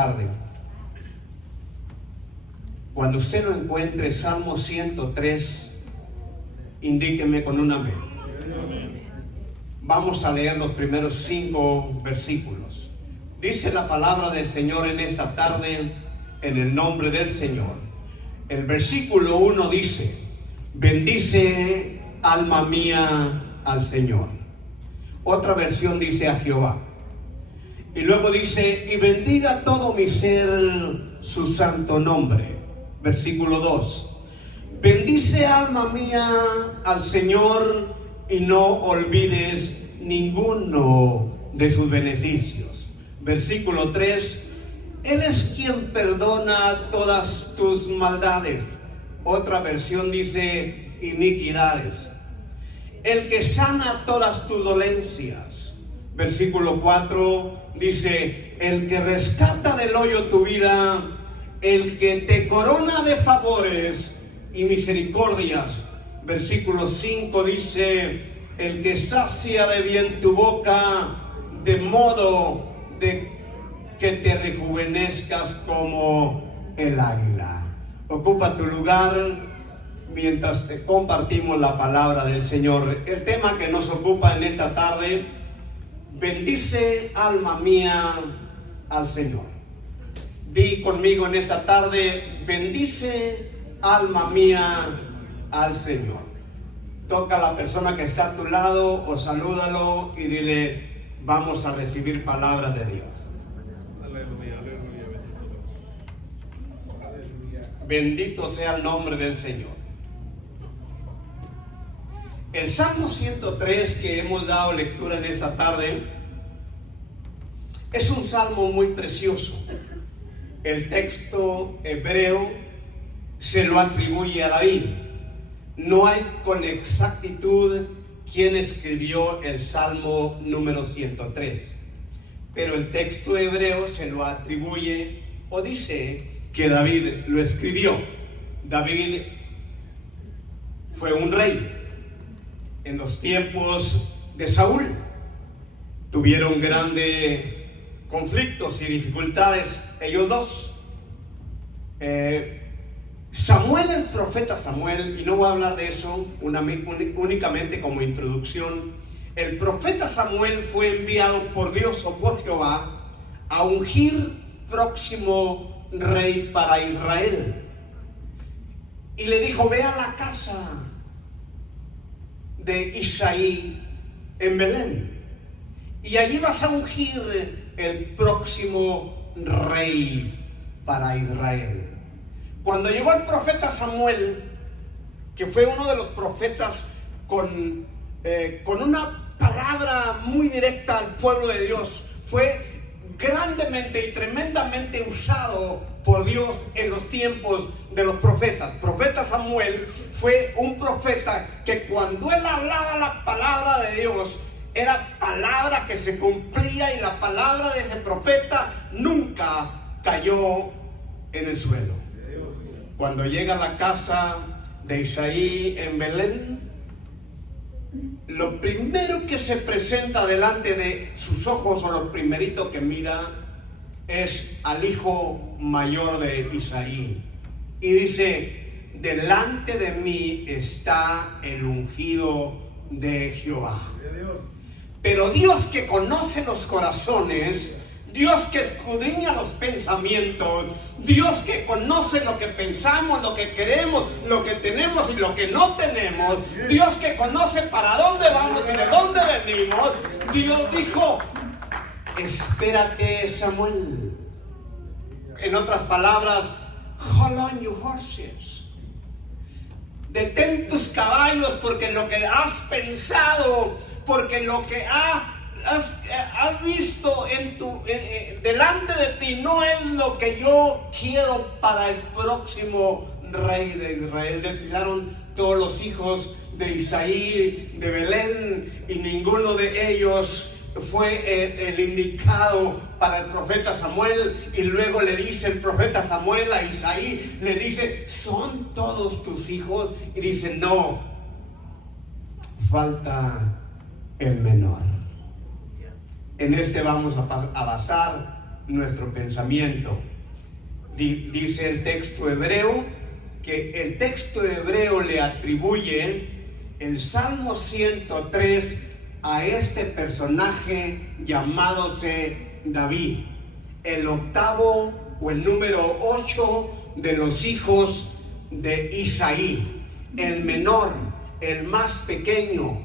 tarde. Cuando usted lo encuentre, Salmo 103, indíqueme con un amén. Vamos a leer los primeros 5 versículos. Dice la palabra del Señor en esta tarde, en el nombre del Señor. El versículo 1 dice: bendice, alma mía, al Señor. Otra versión dice: a Jehová. Y luego dice: y bendiga todo mi ser su santo nombre. Versículo 2: bendice, alma mía, al Señor, y no olvides ninguno de sus beneficios. Versículo 3: Él es quien perdona todas tus maldades. Otra versión dice: iniquidades. El que sana todas tus dolencias. Versículo 4 dice: el que rescata del hoyo tu vida, el que te corona de favores y misericordias. Versículo 5 dice: el que sacia de bien tu boca, de modo de que te rejuvenezcas como el águila. Ocupa tu lugar mientras te compartimos la palabra del Señor. El tema que nos ocupa en esta tarde: bendice, alma mía, al Señor. Di conmigo en esta tarde: bendice, alma mía, al Señor. Toca a la persona que está a tu lado o salúdalo y dile: vamos a recibir palabras de Dios. Aleluya, aleluya. Bendito sea el nombre del Señor. El Salmo 103 que hemos dado lectura en esta tarde es un salmo muy precioso. El texto hebreo se lo atribuye a David. No hay con exactitud quién escribió el Salmo número 103, pero el texto hebreo se lo atribuye o dice que David lo escribió. David fue un rey en los tiempos de Saúl. Tuvieron grandes conflictos y dificultades ellos dos. Samuel, el profeta Samuel, y no voy a hablar de eso únicamente como introducción. El profeta Samuel fue enviado por Dios o por Jehová a ungir próximo rey para Israel. Y le dijo: ve a la casa de Isaí en Belén, y allí vas a ungir el próximo rey para Israel. Cuando llegó el profeta Samuel, que fue uno de los profetas con una palabra muy directa al pueblo de Dios, fue grandemente y tremendamente usado por Dios en los tiempos de los profetas. Profeta Samuel fue un profeta que cuando él hablaba la palabra de Dios, era palabra que se cumplía, y la palabra de ese profeta nunca cayó en el suelo. Cuando llega a la casa de Isaí en Belén, lo primero que se presenta delante de sus ojos, o lo primerito que mira, es al hijo mayor de Isaí. Y dice: delante de mí está el ungido de Jehová. Pero Dios, que conoce los corazones, Dios que escudriña los pensamientos, Dios que conoce lo que pensamos, lo que queremos, lo que tenemos y lo que no tenemos, Dios que conoce para dónde vamos y de dónde venimos, Dios dijo: espérate, Samuel. En otras palabras, hold on your horses. Detén tus caballos, porque lo que has pensado, porque lo que has visto delante de ti no es lo que yo quiero para el próximo rey de Israel. Desfilaron todos los hijos de Isaí de Belén, y ninguno de ellos fue el indicado para el profeta Samuel. Y luego le dice el profeta Samuel a Isaí, le dice: ¿son todos tus hijos? Y dice: no, falta el menor. En este vamos a basar nuestro pensamiento. Dice el texto hebreo que el texto hebreo le atribuye el Salmo 103 a este personaje llamándose David, el octavo o el número 8 de los hijos de Isaí, el menor, el más pequeño,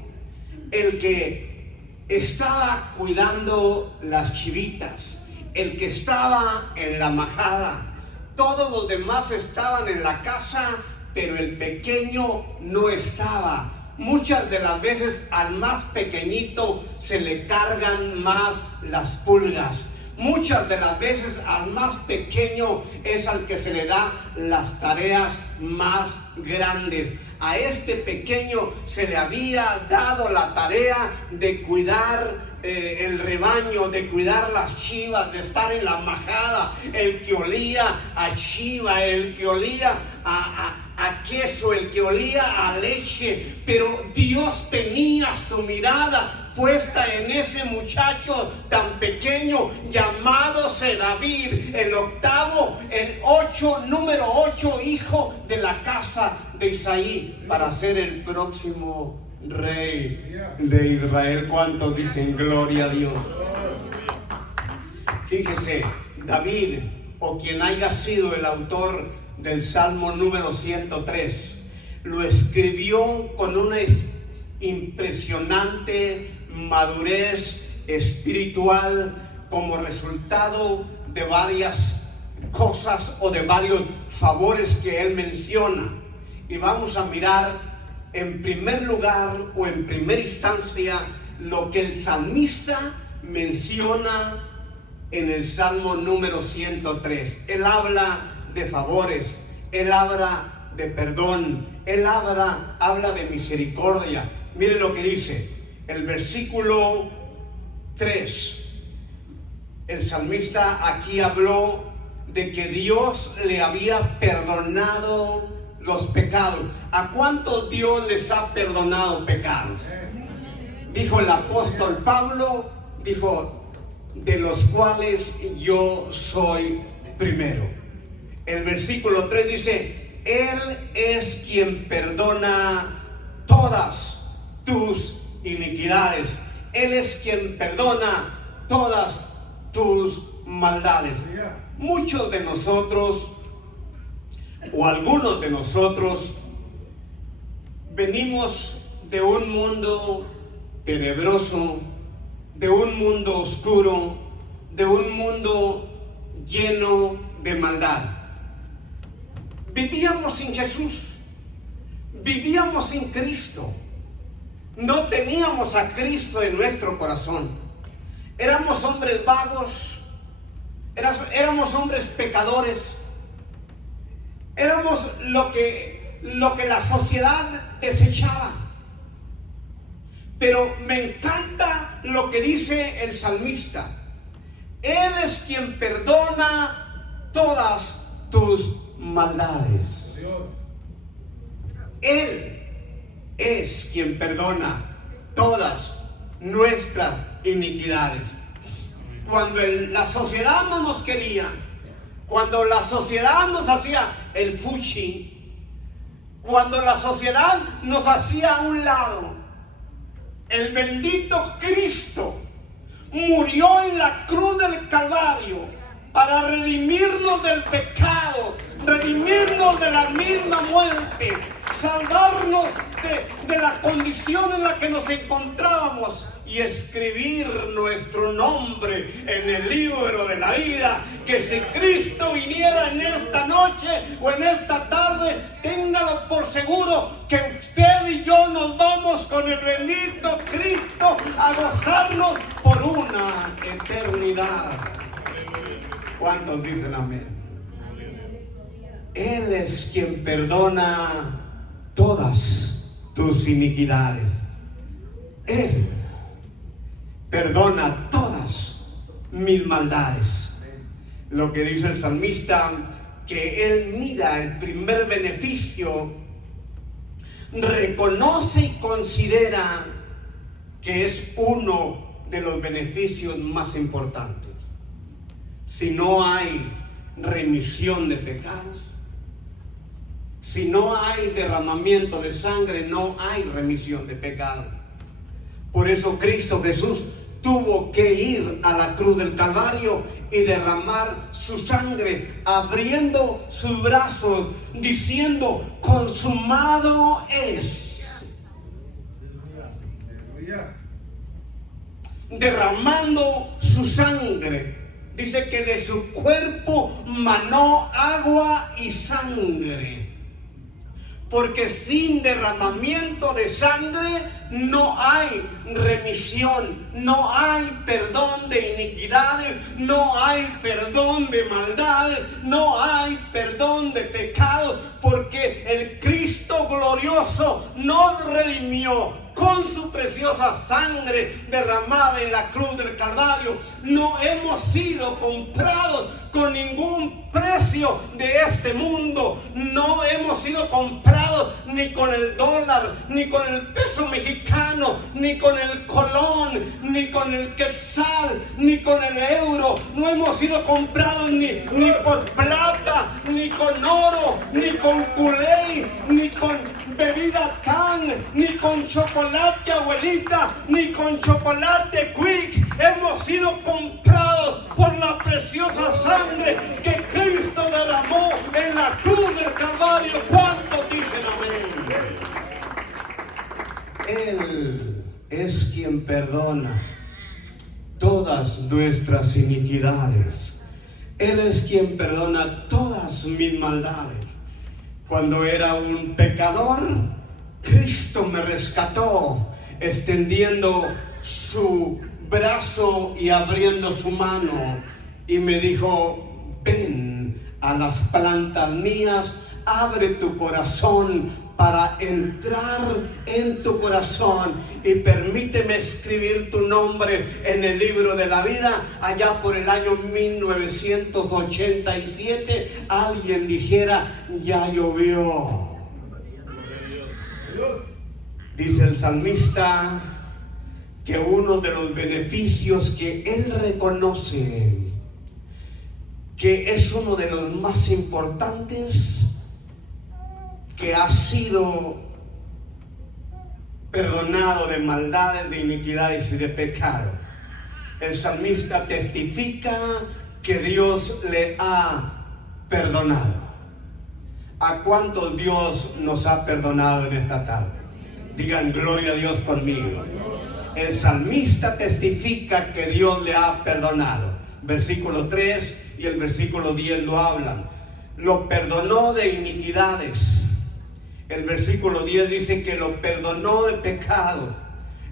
el que estaba cuidando las chivitas, el que estaba en la majada. Todos los demás estaban en la casa, pero el pequeño no estaba. Muchas de las veces al más pequeñito se le cargan más las pulgas. Muchas de las veces al más pequeño es al que se le da las tareas más grandes. A este pequeño se le había dado la tarea de cuidar el rebaño, de cuidar las chivas, de estar en la majada, el que olía a chiva, el que olía a queso, el que olía a leche. Pero Dios tenía su mirada puesta en ese muchacho tan pequeño llamándose David, el octavo, número 8 hijo de la casa de Isaí, para ser el próximo rey de Israel. ¿Cuántos dicen gloria a Dios? Fíjese, David, o quien haya sido el autor del Salmo número 103, lo escribió con una impresionante madurez espiritual como resultado de varias cosas o de varios favores que él menciona. Y vamos a mirar en primer lugar o en primera instancia lo que el salmista menciona en el Salmo número 103. Él habla de favores, él habla de perdón, él habla de misericordia. Miren lo que dice el versículo 3. El salmista aquí habló de que Dios le había perdonado los pecados. ¿A cuántos Dios les ha perdonado pecados? Dijo el apóstol Pablo, dijo, de los cuales yo soy primero. El versículo 3 dice, Él es quien perdona todas tus iniquidades. Él es quien perdona todas tus maldades. Muchos de nosotros, o algunos de nosotros, venimos de un mundo tenebroso, de un mundo oscuro, de un mundo lleno de maldad. Vivíamos sin Jesús, vivíamos sin Cristo, no teníamos a Cristo en nuestro corazón. Éramos hombres vagos, éramos hombres pecadores, éramos lo que la sociedad desechaba. Pero me encanta lo que dice el salmista. Él es quien perdona todas tus maldades. Él es quien perdona todas nuestras iniquidades. Cuando la sociedad no nos quería, cuando la sociedad nos hacía el fuchi, cuando la sociedad nos hacía a un lado, el bendito Cristo murió en la cruz del Calvario para redimirnos del pecado, redimirnos de la misma muerte, salvarnos de la condición en la que nos encontrábamos y escribir nuestro nombre en el libro de la vida. Que si Cristo viniera en esta noche o en esta tarde, téngalo por seguro que usted y yo nos vamos con el bendito Cristo a gozarnos por una eternidad. ¿Cuántos dicen amén? Él es quien perdona todas tus iniquidades. Él perdona todas mis maldades. Lo que dice el salmista, que él mira el primer beneficio, reconoce y considera que es uno de los beneficios más importantes. si no hay remisión de pecados? Si no hay derramamiento de sangre, no hay remisión de pecados. Por eso Cristo Jesús tuvo que ir a la cruz del Calvario y derramar su sangre, abriendo sus brazos, diciendo: consumado es. Derramando su sangre. Dice que de su cuerpo manó agua y sangre. Porque sin derramamiento de sangre no hay remisión, no hay perdón de iniquidades, no hay perdón de maldades, no hay perdón de pecado, porque el Cristo glorioso nos redimió con su preciosa sangre derramada en la cruz del Calvario. No hemos sido comprados con ningún precio de este mundo. No hemos sido comprados ni con el dólar, ni con el peso mexicano, ni con el colón, ni con el quetzal, ni con el euro. No hemos sido comprados ni por plata, ni con oro, ni con culé, ni con bebida tan, ni con chocolate abuelita, ni con chocolate quick. Hemos sido comprados por la preciosa sangre que Cristo derramó en la cruz del Calvario. ¿Cuántos dicen amén? Él es quien perdona todas nuestras iniquidades. Él es quien perdona todas mis maldades. Cuando era un pecador, Cristo me rescató, extendiendo su brazo y abriendo su mano, y me dijo: ven a las plantas mías, abre tu corazón para entrar en tu corazón y permíteme escribir tu nombre en el libro de la vida. Allá por el año 1987 alguien dijera: ya llovió. Dice el salmista que uno de los beneficios que él reconoce que es uno de los más importantes, que ha sido perdonado de maldades, de iniquidades y de pecado. El salmista testifica que Dios le ha perdonado. ¿A cuántos Dios nos ha perdonado en esta tarde? Digan gloria a Dios conmigo. El salmista testifica que Dios le ha perdonado. Versículo 3 y el versículo 10 lo hablan. Lo perdonó de iniquidades. El versículo 10 dice que lo perdonó de pecados.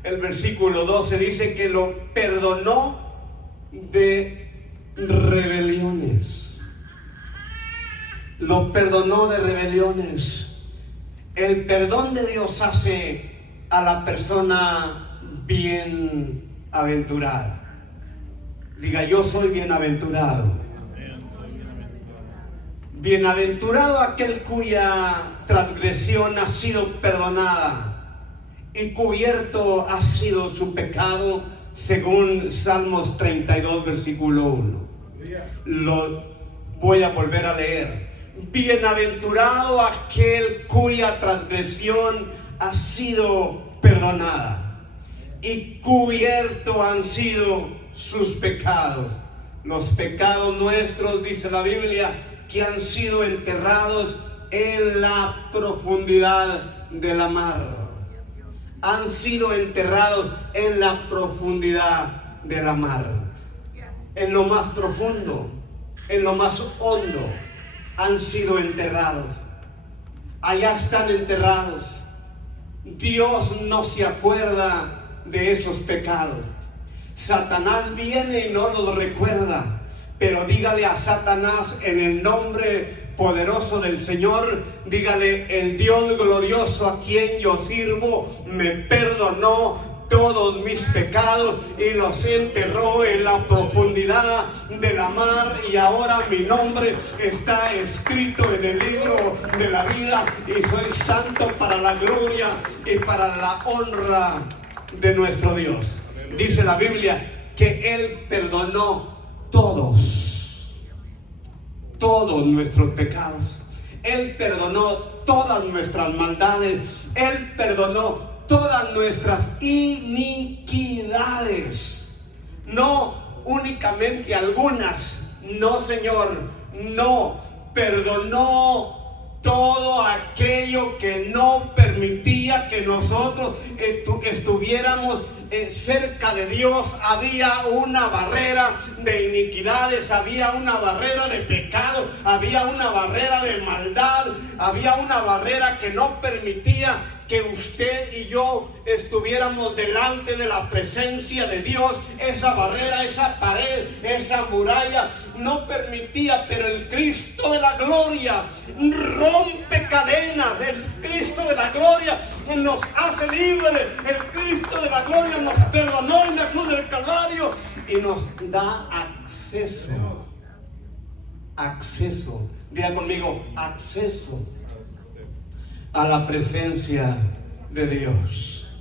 El versículo 12 dice que lo perdonó de rebeliones. Lo perdonó de rebeliones. El perdón de Dios hace a la persona bienaventurada. Diga: yo soy bienaventurado. Bienaventurado aquel cuya transgresión ha sido perdonada y cubierto ha sido su pecado, según Salmos 32 versículo 1. Lo voy a volver a leer. Bienaventurado aquel cuya transgresión ha sido perdonada y cubierto han sido sus pecados. Los pecados nuestros, dice la Biblia, que han sido enterrados en la profundidad de la mar. Han sido enterrados en la profundidad de la mar. En lo más profundo, en lo más hondo, han sido enterrados. Allá están enterrados. Dios no se acuerda de esos pecados. Satanás viene y no los recuerda. Pero dígale a Satanás, en el nombre poderoso del Señor, dígale: el Dios glorioso a quien yo sirvo me perdonó todos mis pecados y los enterró en la profundidad de la mar, y ahora mi nombre está escrito en el libro de la vida y soy santo para la gloria y para la honra de nuestro Dios. Dice la Biblia que Él perdonó todos todos nuestros pecados. Él perdonó todas nuestras maldades. Él perdonó todas nuestras iniquidades. No únicamente algunas. No, Señor, no. Perdonó todo aquello que no permitía que nosotros estuviéramos cerca de Dios. Había una barrera de iniquidades, había una barrera de pecado, había una barrera de maldad, había una barrera que no permitía que usted y yo estuviéramos delante de la presencia de Dios. Esa barrera, esa pared, esa muralla no permitía, pero el Cristo de la gloria rompe cadenas. El Cristo de la gloria nos hace libres. El Cristo de la gloria nos perdonó en la cruz del Calvario y nos da acceso. Acceso. Diga conmigo, acceso a la presencia de Dios.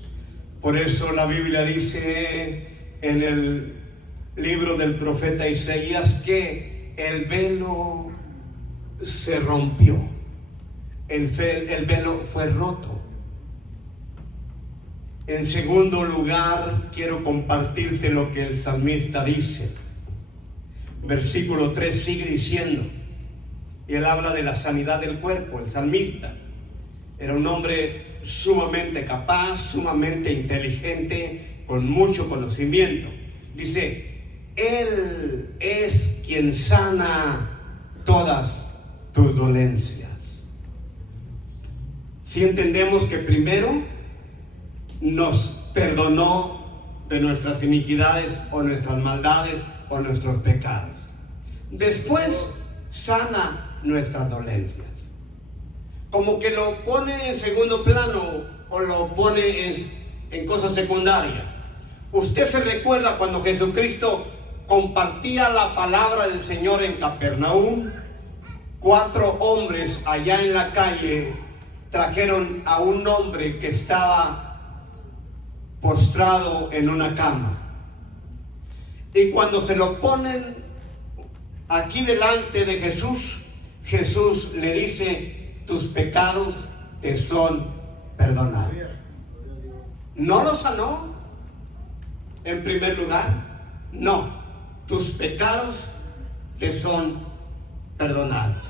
Por eso la Biblia dice en el libro del profeta Isaías que el velo se rompió. El velo fue roto. En segundo lugar, quiero compartirte lo que el salmista dice. Versículo 3 sigue diciendo, y él habla de la sanidad del cuerpo. El salmista era un hombre sumamente capaz, sumamente inteligente, con mucho conocimiento. Dice, Él es quien sana todas tus dolencias. Si entendemos que primero nos perdonó de nuestras iniquidades o nuestras maldades o nuestros pecados. Después sana nuestras dolencias. Como que lo pone en segundo plano o lo pone en cosas secundarias. Usted se recuerda cuando Jesucristo compartía la palabra del Señor en Capernaum. 4 hombres allá en la calle trajeron a un hombre que estaba postrado en una cama. Y cuando se lo ponen aquí delante de Jesús, Jesús le dice: tus pecados te son perdonados. ¿No lo sanó en primer lugar? No, tus pecados te son perdonados.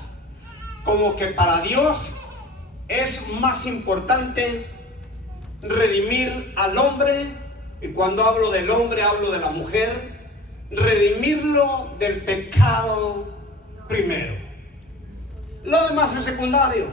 Como que para Dios es más importante redimir al hombre, y cuando hablo del hombre hablo de la mujer, redimirlo del pecado primero. Lo demás es secundario.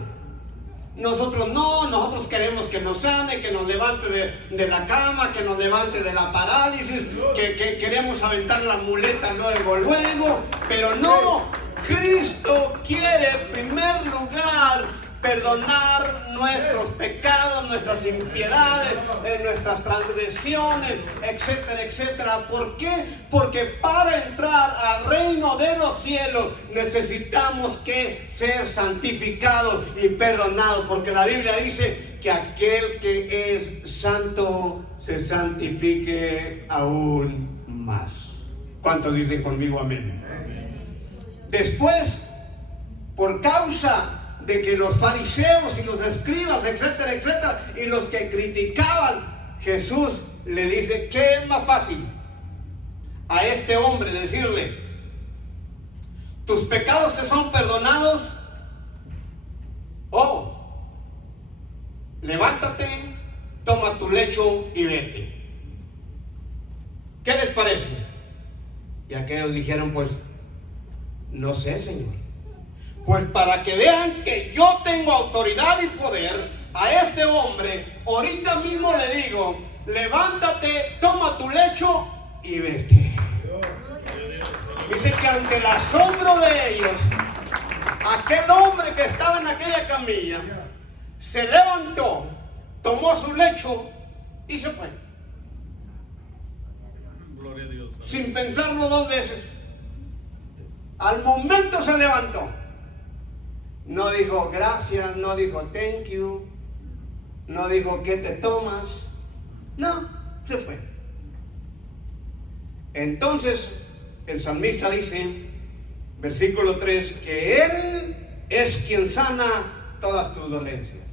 Nosotros queremos que nos sane, que nos levante de la cama, que nos levante de la parálisis, que queremos aventar la muleta luego, pero no. Cristo quiere en primer lugar perdonar nuestros pecados, nuestras impiedades, nuestras transgresiones, etcétera, etcétera. ¿Por qué? Porque para entrar al reino de los cielos necesitamos que ser santificados y perdonados, porque la Biblia dice que aquel que es santo se santifique aún más. ¿Cuántos dicen conmigo amén? Después, por causa de que los fariseos y los escribas, etcétera, etcétera, y los que criticaban, Jesús le dice: ¿qué es más fácil a este hombre decirle: tus pecados te son perdonados? O levántate, toma tu lecho y vete. ¿Qué les parece? Y aquellos dijeron: pues no sé, Señor. Pues para que vean que yo tengo autoridad y poder, a este hombre ahorita mismo le digo: levántate, toma tu lecho y vete. Dice que ante el asombro de ellos, aquel hombre que estaba en aquella camilla se levantó, tomó su lecho y se fue. Gloria a Dios. Sin pensarlo 2 veces. Al momento se levantó. No dijo gracias, no dijo thank you, no dijo ¿qué te tomas? No, se fue. Entonces el salmista dice: Versículo 3, que Él es quien sana todas tus dolencias.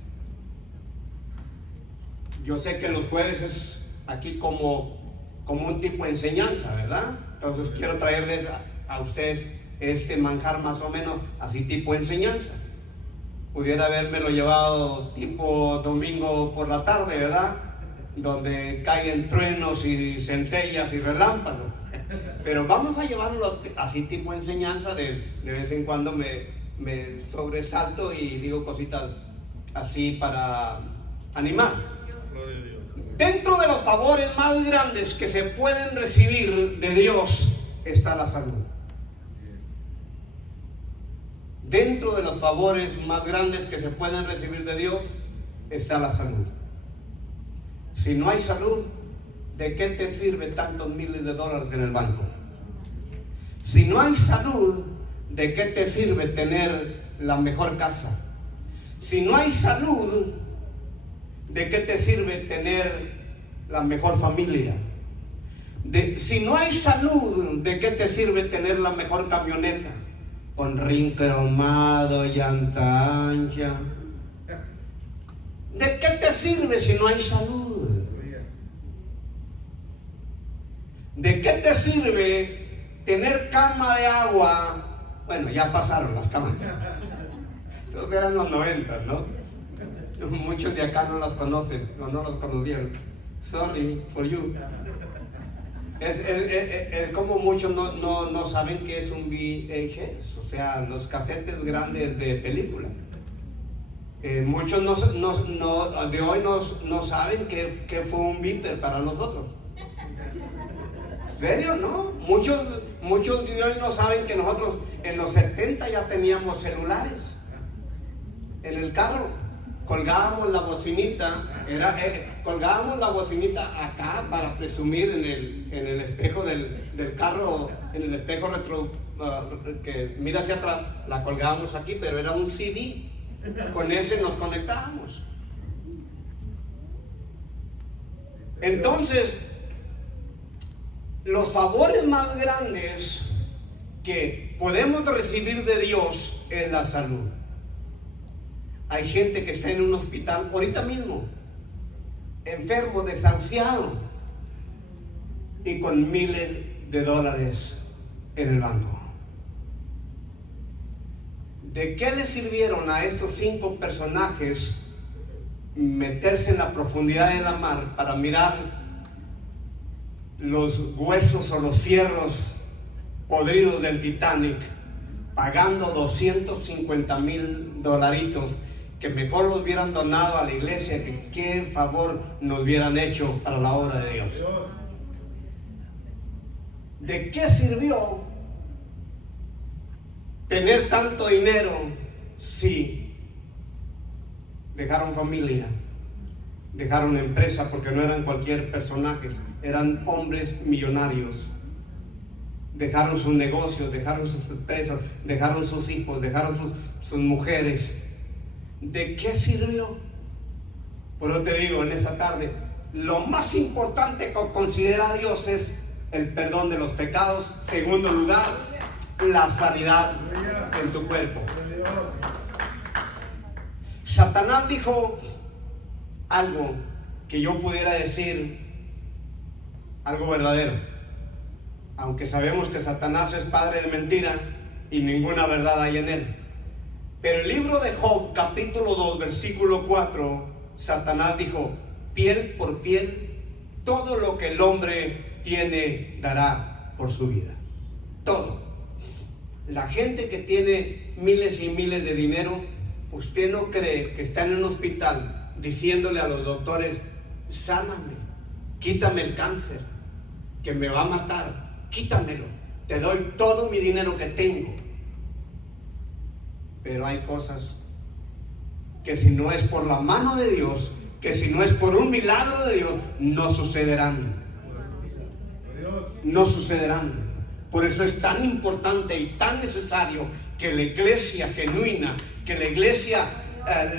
Yo sé que los jueves es aquí como un tipo de enseñanza, ¿verdad? Entonces quiero traerles a ustedes este manjar más o menos así tipo de enseñanza. Pudiera habérmelo llevado tipo domingo por la tarde, ¿verdad? Donde caen truenos y centellas y relámpagos. Pero vamos a llevarlo así tipo de enseñanza. De vez en cuando me sobresalto y digo cositas así para animar. Gloria a Dios. Dentro de los favores más grandes que se pueden recibir de Dios está la salud. Dentro de los favores más grandes que se pueden recibir de Dios está la salud. Si no hay salud, ¿de qué te sirve tantos miles de dólares en el banco? Si no hay salud, ¿de qué te sirve tener la mejor casa? Si no hay salud, ¿de qué te sirve tener la mejor familia? Si no hay salud, ¿de qué te sirve tener la mejor camioneta? Con rin cromado, llanta ancha. ¿De qué te sirve si no hay salud? ¿De qué te sirve tener cama de agua? Bueno, ya pasaron las camas. Esos eran los 90, ¿no? Muchos de acá no las conocen, no los conocieron. Sorry for you. Es como muchos no saben qué es un VHS, o sea, los casetes grandes de película. Muchos de hoy no saben qué fue un beeper para nosotros. ¿En serio? ¿No? Muchos de hoy no saben que nosotros en los 70 ya teníamos celulares en el carro. Colgábamos la bocinita, colgábamos la bocinita acá para presumir en el espejo del carro, en el espejo retro que mira hacia atrás, la colgábamos aquí, pero era un CD, con ese nos conectábamos. Entonces, los favores más grandes que podemos recibir de Dios es la salud. Hay gente que está en un hospital ahorita mismo, enfermo, desahuciado y con miles de dólares en el banco. ¿De qué le sirvieron a estos 5 personajes meterse en la profundidad de la mar para mirar los huesos o los fierros podridos del Titanic, pagando $250,000 que mejor los hubieran donado a la iglesia, que qué favor nos hubieran hecho para la obra de Dios? ¿De qué sirvió tener tanto dinero si dejaron familia, dejaron empresa? Porque no eran cualquier personaje, eran hombres millonarios. Dejaron sus negocios, dejaron sus empresas, dejaron sus hijos, dejaron sus mujeres. ¿De qué sirvió? Por eso te digo en esta tarde, lo más importante que considera Dios es el perdón de los pecados. Segundo lugar, la sanidad en tu cuerpo. Satanás dijo algo que yo pudiera decir algo verdadero, aunque sabemos que Satanás es padre de mentira y ninguna verdad hay en él. Pero el libro de Job, capítulo 2, versículo 4, Satanás dijo: piel por piel, todo lo que el hombre tiene dará por su vida. Todo. La gente que tiene miles y miles de dinero, ¿usted no cree que está en un hospital diciéndole a los doctores: sáname, quítame el cáncer, que me va a matar, quítamelo, te doy todo mi dinero que tengo? Pero hay cosas que si no es por la mano de Dios, que si no es por un milagro de Dios, no sucederán. No sucederán. Por eso es tan importante y tan necesario que la iglesia genuina, que la iglesia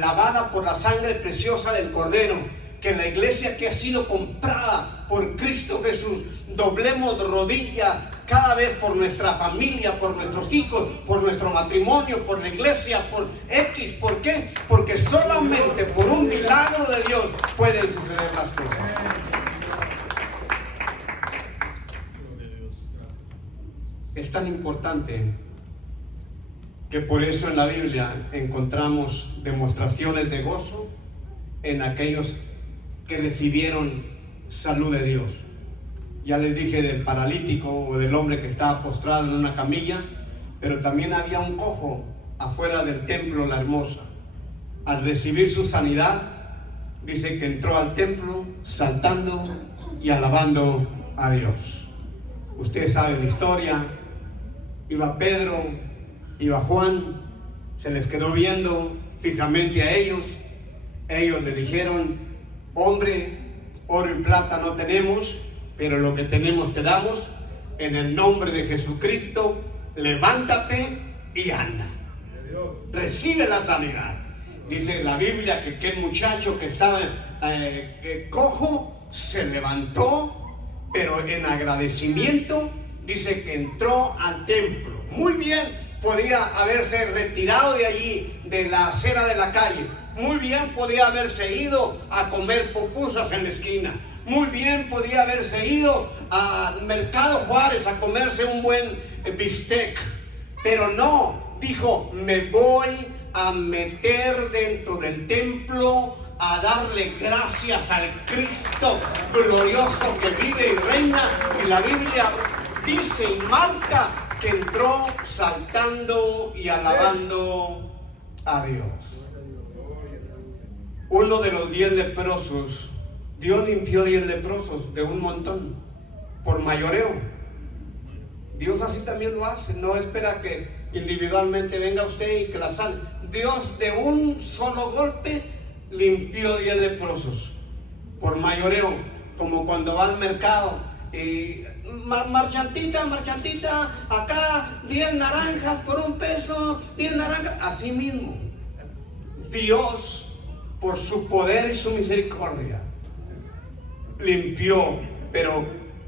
lavada por la sangre preciosa del Cordero, que la iglesia que ha sido comprada por Cristo Jesús, doblemos rodilla cada vez por nuestra familia, por nuestros hijos, por nuestro matrimonio, por la iglesia, por X. ¿Por qué? Porque solamente por un milagro de Dios pueden suceder las cosas. Gloria a Dios. Gracias. Es tan importante que por eso en la Biblia encontramos demostraciones de gozo en aquellos que recibieron salud de Dios. Ya les dije del paralítico o del hombre que estaba postrado en una camilla, pero también había un cojo afuera del templo La Hermosa. Al recibir su sanidad, dice que entró al templo saltando y alabando a Dios. Ustedes saben la historia. Iba Pedro, iba Juan, se les quedó viendo fijamente a ellos. Ellos le dijeron: hombre, oro y plata no tenemos, pero lo que tenemos te damos. En el nombre de Jesucristo, levántate y anda. Recibe la sanidad. Dice la Biblia que aquel muchacho que estaba cojo se levantó, pero en agradecimiento dice que entró al templo. Muy bien, podía haberse retirado de allí, de la acera de la calle. Muy bien, podía haberse ido a comer pupusas en la esquina. Muy bien, podía haberse ido al Mercado Juárez a comerse un buen bistec. Pero no, dijo: me voy a meter dentro del templo a darle gracias al Cristo glorioso que vive y reina. Y la Biblia dice y marca que entró saltando y alabando a Dios. Uno de los 10 leprosos, Dios limpió 10 leprosos de un montón por mayoreo. Dios así también lo hace, no espera que individualmente venga usted y que la sane. Dios de un solo golpe limpió 10 leprosos por mayoreo, como cuando va al mercado y marchantita, acá 10 naranjas por $1, 10 naranjas, así mismo. Dios, por su poder y su misericordia, limpió, pero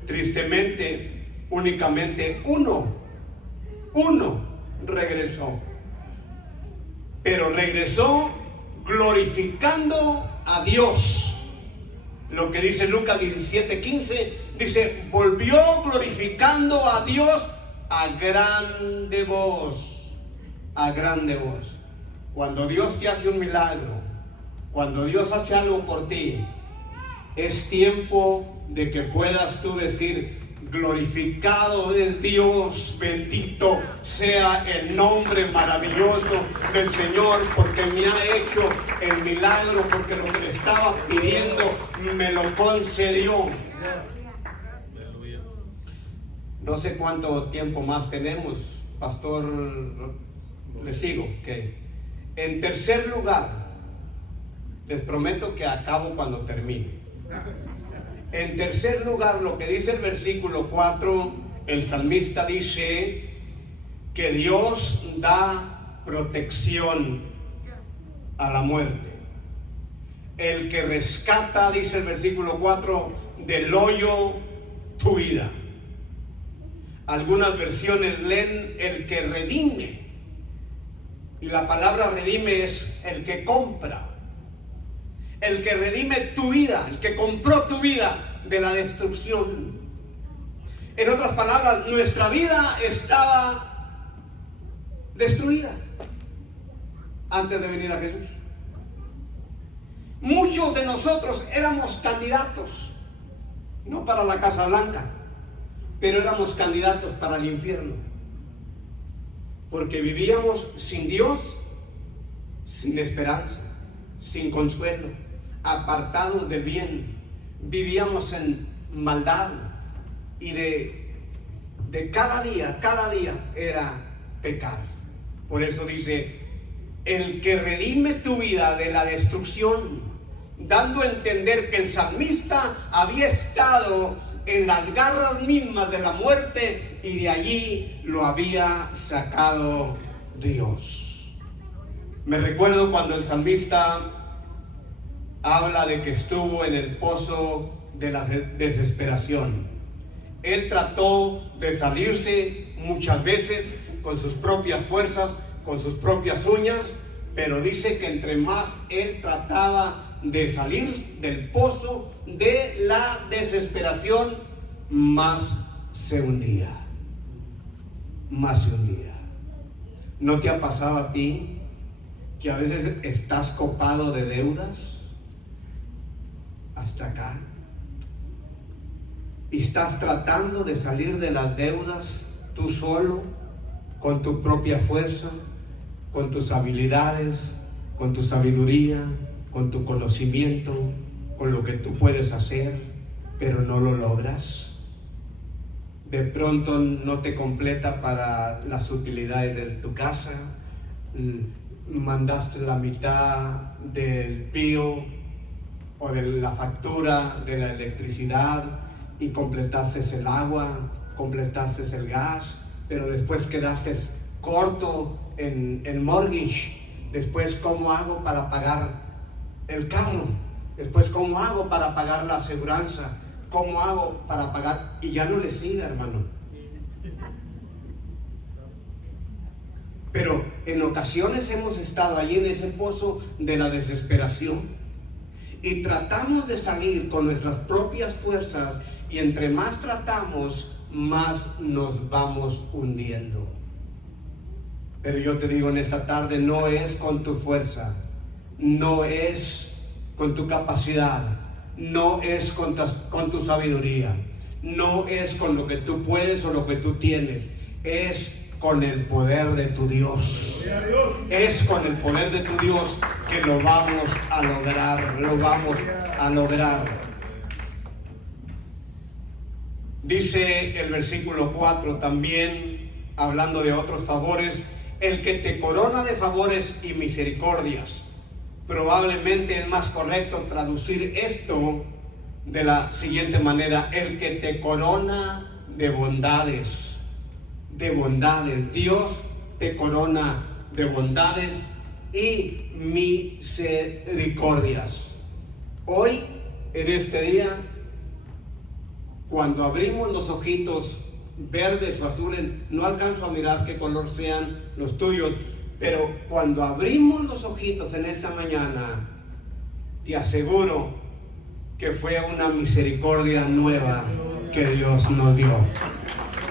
tristemente únicamente uno regresó. Pero regresó glorificando a Dios. Lo que dice Lucas 17:15, dice: volvió glorificando a Dios a grande voz. A grande voz. Cuando Dios te hace un milagro, cuando Dios hace algo por ti, es tiempo de que puedas tú decir: glorificado es Dios, bendito sea el nombre maravilloso del Señor, porque me ha hecho el milagro, porque lo que le estaba pidiendo me lo concedió. No sé cuánto tiempo más tenemos, pastor. Le sigo. Okay. En tercer lugar, les prometo que acabo cuando termine. En tercer lugar, lo que dice el versículo 4, el salmista dice que Dios da protección a la muerte. El que rescata, dice el versículo 4, del hoyo tu vida. Algunas versiones leen el que redime. Y la palabra redime es el que compra. El que redime tu vida, el que compró tu vida de la destrucción. En otras palabras, nuestra vida estaba destruida antes de venir a Jesús. Muchos de nosotros éramos candidatos, no para la Casa Blanca, pero éramos candidatos para el infierno, porque vivíamos sin Dios, sin esperanza, sin consuelo, apartados del bien. Vivíamos en maldad y de cada día era pecar. Por eso dice: el que redime tu vida de la destrucción, dando a entender que el salmista había estado en las garras mismas de la muerte y de allí lo había sacado Dios. Me recuerdo cuando el salmista habla de que estuvo en el pozo de la desesperación. Él trató de salirse muchas veces con sus propias fuerzas, con sus propias uñas, pero dice que entre más él trataba de salir del pozo de la desesperación, más se hundía. Más se hundía. ¿No te ha pasado a ti que a veces estás copado de deudas hasta acá? Y estás tratando de salir de las deudas tú solo, con tu propia fuerza, con tus habilidades, con tu sabiduría, con tu conocimiento, con lo que tú puedes hacer, pero no lo logras. De pronto no te completa para las utilidades de tu casa, mandaste la mitad del PIO o de la factura de la electricidad y completaste el agua, completaste el gas, pero después quedaste corto en el mortgage. Después, ¿cómo hago para pagar el carro? Después, ¿cómo hago para pagar la aseguranza? ¿Cómo hago para pagar? Y ya no le siga, hermano. Pero en ocasiones hemos estado allí en ese pozo de la desesperación y tratamos de salir con nuestras propias fuerzas, y entre más tratamos, más nos vamos hundiendo. Pero yo te digo en esta tarde, no es con tu fuerza, no es con tu capacidad, no es con tu sabiduría, no es con lo que tú puedes o lo que tú tienes, es con el poder de tu Dios. Es con el poder de tu Dios que lo vamos a lograr, lo vamos a lograr. Dice el versículo 4 también, hablando de otros favores, el que te corona de favores y misericordias. Probablemente es más correcto traducir esto de la siguiente manera: el que te corona de bondades. De bondades. Dios te corona de bondades y misericordias. Hoy, en este día, cuando abrimos los ojitos verdes o azules, no alcanzo a mirar qué color sean los tuyos, pero cuando abrimos los ojitos en esta mañana, te aseguro que fue una misericordia nueva que Dios nos dio.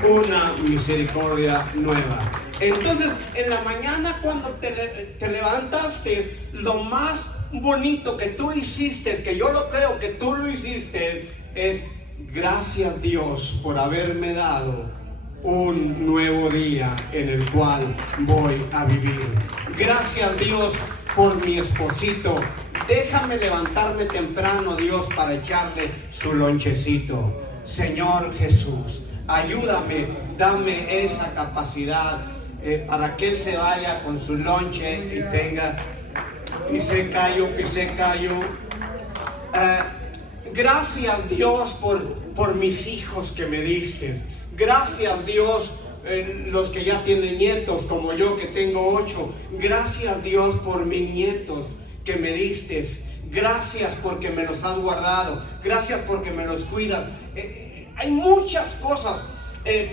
Una misericordia nueva. Entonces, en la mañana cuando te levantaste, lo más bonito que tú hiciste, que yo lo creo que tú lo hiciste, es: gracias Dios por haberme dado un nuevo día en el cual voy a vivir. Gracias Dios por mi esposito. Déjame levantarme temprano, Dios, para echarle su lonchecito. Señor Jesús, ayúdame, dame esa capacidad para que Él se vaya con su lonche y tenga pisé callo. Gracias Dios por mis hijos que me diste. Gracias Dios, los que ya tienen nietos como yo que tengo 8. Gracias Dios por mis nietos que me diste. Gracias porque me los has guardado. Gracias porque me los cuidas. Hay muchas cosas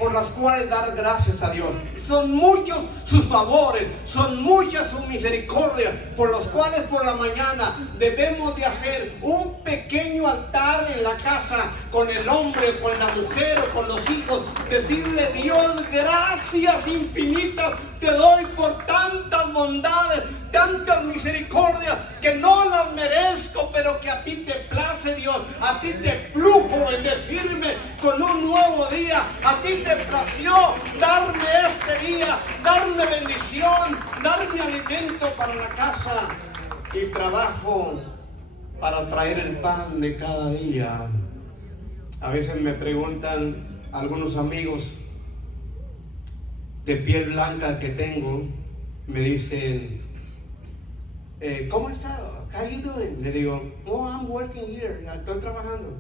por las cuales dar gracias a Dios. Son muchos sus favores, son muchas sus misericordias, por los cuales por la mañana debemos de hacer un pequeño altar en la casa, con el hombre, con la mujer o con los hijos, decirle: Dios, gracias infinitas te doy por tantas bondades, tantas misericordias que no las merezco, pero que a ti te place, Dios. A ti te plujo bendecirme con un nuevo día. A ti te plació darme este día, darme bendición, darme alimento para la casa y trabajo para traer el pan de cada día. A veces me preguntan algunos amigos de piel blanca que tengo, me dicen: ¿cómo está? How you doing? Le digo: oh, I'm working here, estoy trabajando.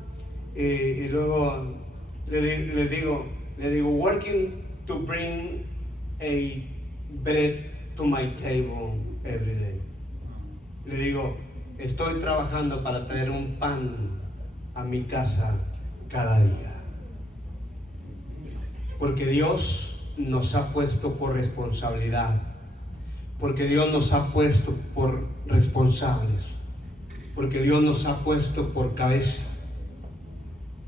Y luego le digo, working to bring a bread to my table every day. Le digo: estoy trabajando para traer un pan a mi casa cada día. Porque Dios nos ha puesto por responsabilidad. Porque Dios nos ha puesto por responsables. Porque Dios nos ha puesto por cabeza.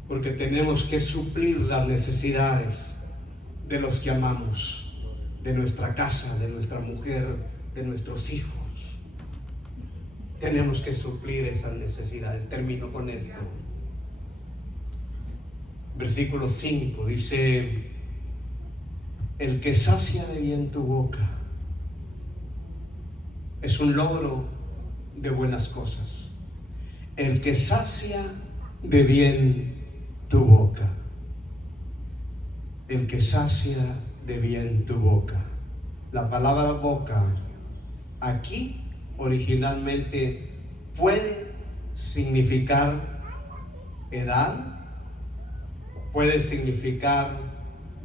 Porque tenemos que suplir las necesidades de los que amamos, de nuestra casa, de nuestra mujer, de nuestros hijos. Tenemos que suplir esas necesidades. Termino con esto. Versículo 5 dice: el que sacia de bien tu boca es un logro de buenas cosas. El que sacia de bien tu boca. El que sacia de bien tu boca. La palabra boca aquí originalmente puede significar edad, puede significar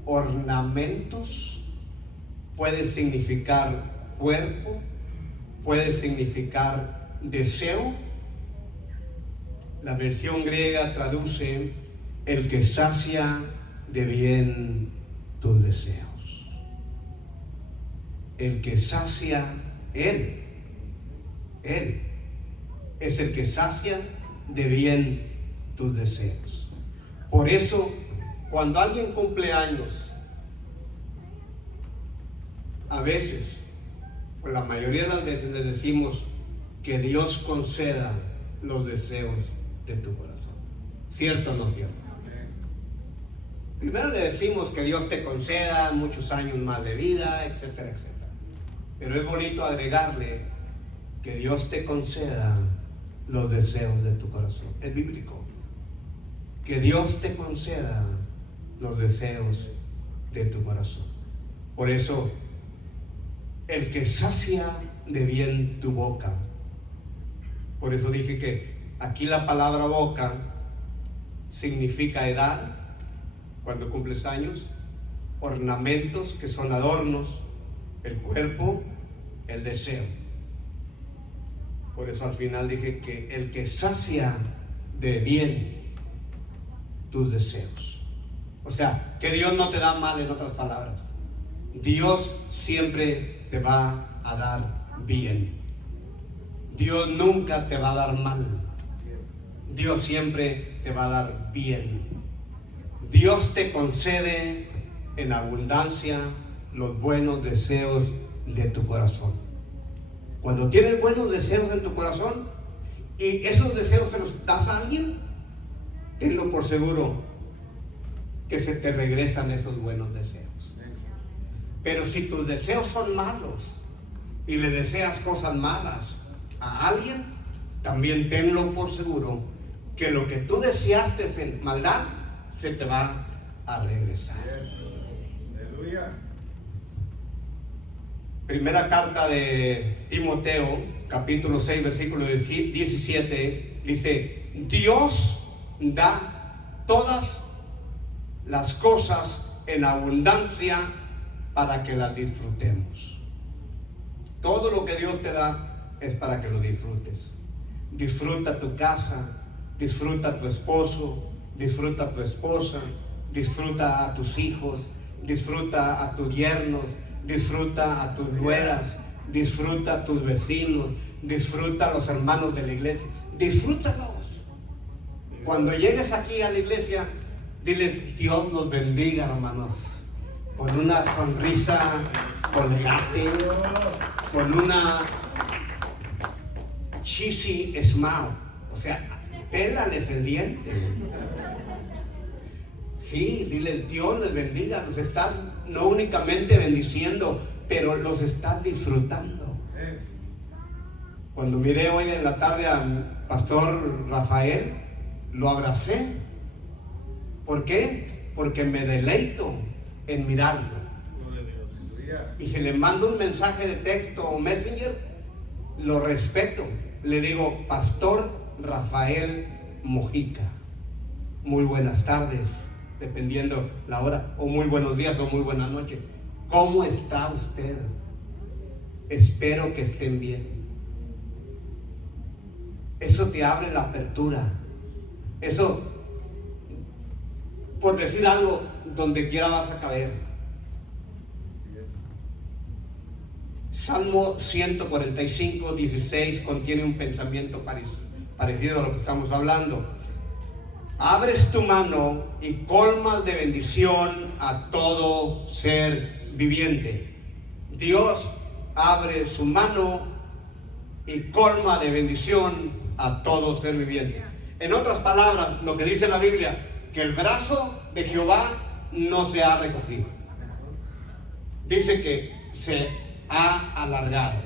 ornamentos, puede significar cuerpo, puede significar deseo. La versión griega traduce: el que sacia de bien tus deseos. El que sacia, Él es el que sacia de bien tus deseos. Por eso, cuando alguien cumple años, a veces, o la mayoría de las veces, le decimos que Dios conceda los deseos de tu corazón. ¿Cierto o no cierto? Primero le decimos que Dios te conceda muchos años más de vida, etcétera, etcétera. Pero es bonito agregarle que Dios te conceda los deseos de tu corazón. Es bíblico. Que Dios te conceda los deseos de tu corazón. Por eso, el que sacia de bien tu boca. Por eso dije que aquí la palabra boca significa edad, cuando cumples años, ornamentos, que son adornos, el cuerpo, el deseo. Por eso al final dije que el que sacia de bien tus deseos. O sea, que Dios no te da mal, en otras palabras. Dios siempre te va a dar bien. Dios nunca te va a dar mal. Dios siempre te va a dar bien. Dios te concede en abundancia los buenos deseos de tu corazón. Cuando tienes buenos deseos en tu corazón y esos deseos se los das a alguien, tenlo por seguro que se te regresan esos buenos deseos. Pero si tus deseos son malos y le deseas cosas malas a alguien, también tenlo por seguro que lo que tú deseaste en maldad se te va a regresar. Aleluya. Primera carta de Timoteo, capítulo 6, versículo 17, dice: Dios da todas las cosas en abundancia para que las disfrutemos. Todo lo que Dios te da es para que lo disfrutes. Disfruta tu casa, disfruta a tu esposo, disfruta a tu esposa, disfruta a tus hijos, disfruta a tus yernos, disfruta a tus nueras, disfruta a tus vecinos, disfruta a los hermanos de la iglesia, disfrútalos. Cuando llegues aquí a la iglesia, diles: Dios los bendiga, hermanos, con una sonrisa colgate, con una cheesy smile, o sea, pélales el diente. Sí, diles: Dios les bendiga. Los estás no únicamente bendiciendo, pero los estás disfrutando. Cuando miré hoy en la tarde al pastor Rafael, lo abracé. ¿Por qué? Porque me deleito en mirarlo. Y si le mando un mensaje de texto o messenger, lo respeto. Le digo: Pastor Rafael Mojica, muy buenas tardes, dependiendo la hora, o muy buenos días o muy buenas noches. ¿Cómo está usted? Espero que estén bien. Eso te abre la apertura. Eso por decir algo, donde quiera vas a caer. Salmo 145, 16 contiene un pensamiento parecido a lo que estamos hablando. Abres tu mano y colmas de bendición a todo ser viviente. Dios abre su mano y colma de bendición a todo ser viviente. En otras palabras, lo que dice la Biblia, que el brazo de Jehová no se ha recogido. Dice que se ha alargado.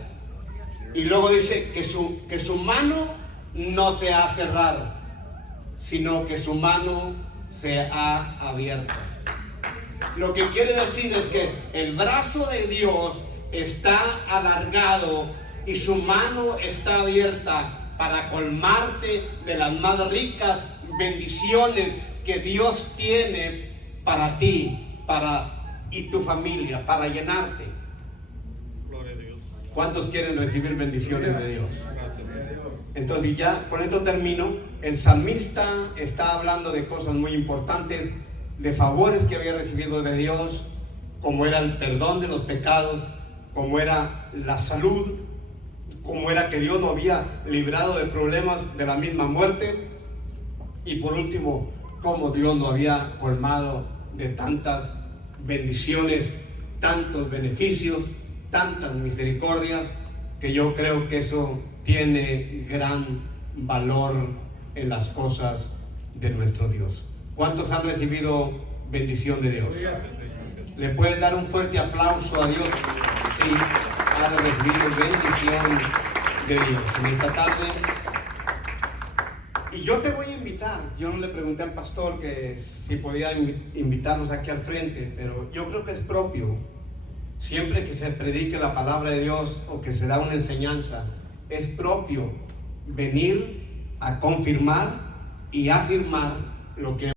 Y luego dice que su mano no se ha cerrado, sino que su mano se ha abierto. Lo que quiere decir es que el brazo de Dios está alargado y su mano está abierta para colmarte de las más ricas bendiciones que Dios tiene para ti, y tu familia, para llenarte. Gloria a Dios. ¿Cuántos quieren recibir bendiciones de Dios? Gracias, Señor. Entonces, ya con esto termino. El salmista está hablando de cosas muy importantes, de favores que había recibido de Dios, como era el perdón de los pecados, como era la salud, como era que Dios lo había librado de problemas de la misma muerte, y por último, como Dios lo había colmado de tantas bendiciones, tantos beneficios, tantas misericordias, que yo creo que eso tiene gran valor en las cosas de nuestro Dios. ¿Cuántos han recibido bendición de Dios? ¿Le pueden dar un fuerte aplauso a Dios si han recibido bendición de Dios en esta tarde? Y yo te voy a invitar. Yo no le pregunté al pastor que si podía invitarnos aquí al frente, pero yo creo que es propio, siempre que se predique la palabra de Dios o que se da una enseñanza, es propio venir a confirmar y afirmar lo que